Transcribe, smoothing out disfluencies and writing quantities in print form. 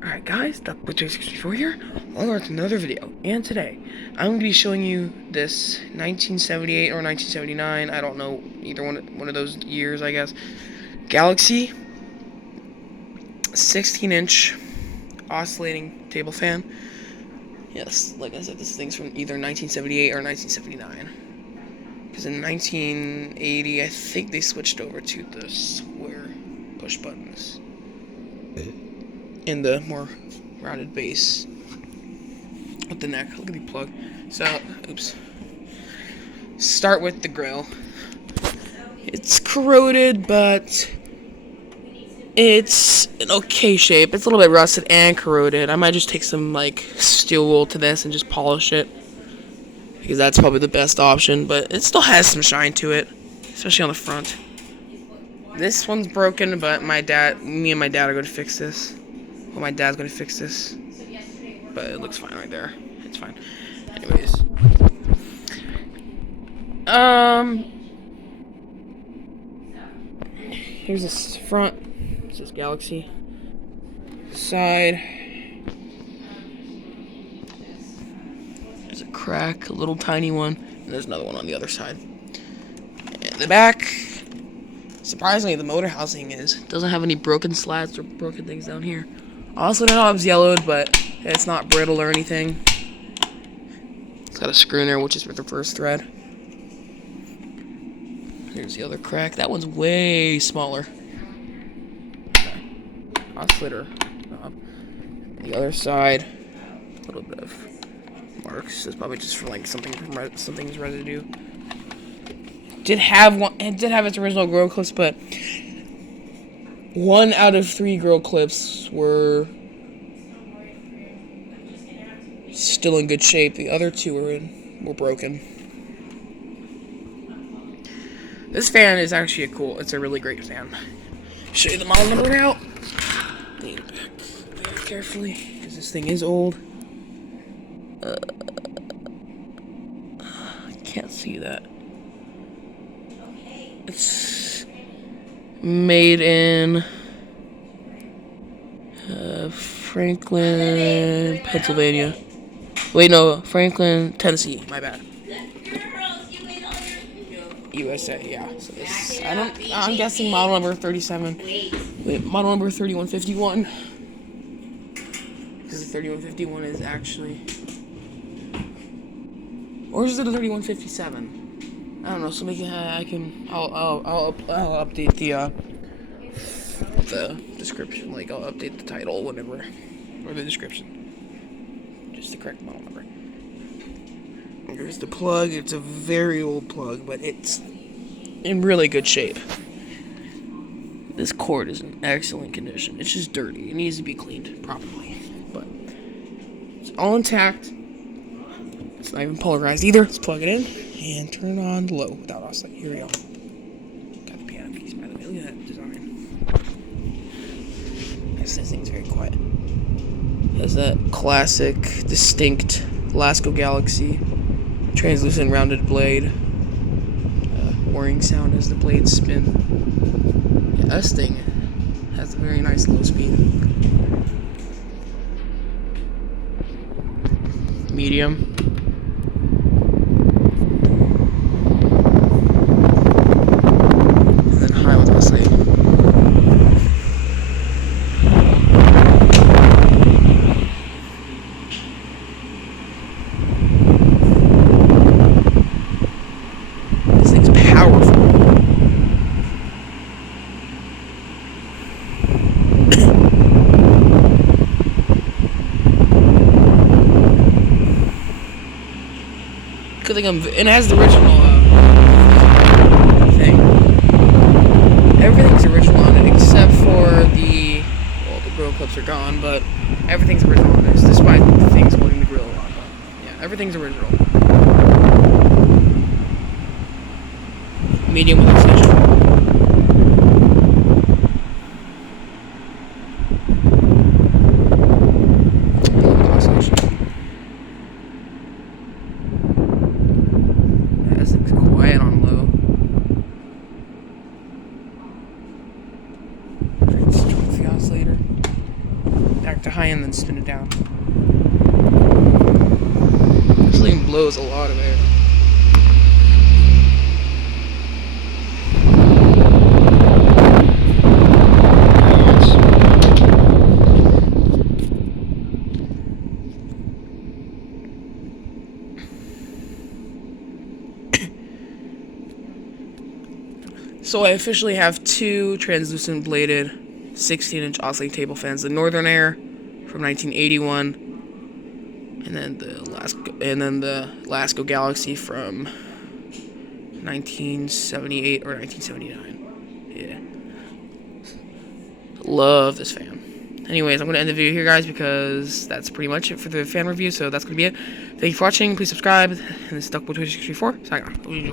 Alright guys, Duck64 here, welcome to another video, and today, I'm going to be showing you this 1978 or 1979, I don't know, either one of those years, I guess, Galaxy 16-inch oscillating table fan. Yes, like I said, this thing's from either 1978 or 1979, because in 1980, I think they switched over to the square push buttons in the more rounded base with the neck. Look at the plug. So, oops. Start with the grill. It's corroded, but it's an okay shape. It's a little bit rusted and corroded. I might just take some like steel wool to this and just polish it, because that's probably the best option, but it still has some shine to it, especially on the front. This one's broken, but me and my dad are going to fix this. Well, my dad's going to fix this, but it looks fine right there. It's fine. Anyways. Here's this front. This is Galaxy. Side. There's a crack, a little tiny one, and there's another one on the other side. And the back, surprisingly, the motor housing doesn't have any broken slats or broken things down here. Also, the knob's yellowed, but it's not brittle or anything. It's got a screw in there, which is for the first thread. Here's the other crack. That one's way smaller. Oscillator knob. The other side, a little bit of marks. It's probably just for like something's residue. It did have its original grill clips, but 1 out of 3 grill clips were still in good shape. The other 2 were broken. This fan is actually it's a really great fan. Show you the model number now. Lean it back very carefully, because this thing is old. I can't see that. It's made in Franklin, Pennsylvania. Wait, no, Franklin, Tennessee. My bad. USA, yeah. So this, I'm guessing model number 37. Wait, model number 3151. Because the 3151 is actually, or is it a 3157? I don't know. So I'll update the description. Like, I'll update the title, whatever, or the description. Just the correct model number. Here's the plug. It's a very old plug, but it's in really good shape. This cord is in excellent condition. It's just dirty. It needs to be cleaned properly, but it's all intact. It's not even polarized either. Let's plug it in and turn it on low without oscillating. Here we go. Got the piano piece, by the way. Look at that design. This thing's very quiet. It has that classic, distinct Lasco Galaxy translucent rounded blade. Whirring sound as the blades spin. Yeah, this thing has a very nice low speed. Medium. And then high with oscillating. Good thing it has the original thing. Everything's original on it except for the grill clips are gone, but everything's original on this, despite the things holding the grill on. Yeah, everything's original. Medium with oscillation. Quiet on low. Let's the oscillator. back to high and then spin it down. This thing blows a lot of air. So I officially have two translucent bladed 16-inch oscillating table fans. The Northern Air from 1981, and then the Lasco Galaxy from 1978 or 1979. Yeah. Love this fan. Anyways, I'm going to end the video here, guys, because that's pretty much it for the fan review, so that's going to be it. Thank you for watching. Please subscribe. And this is Duckboy 2634. Signing off. Bye.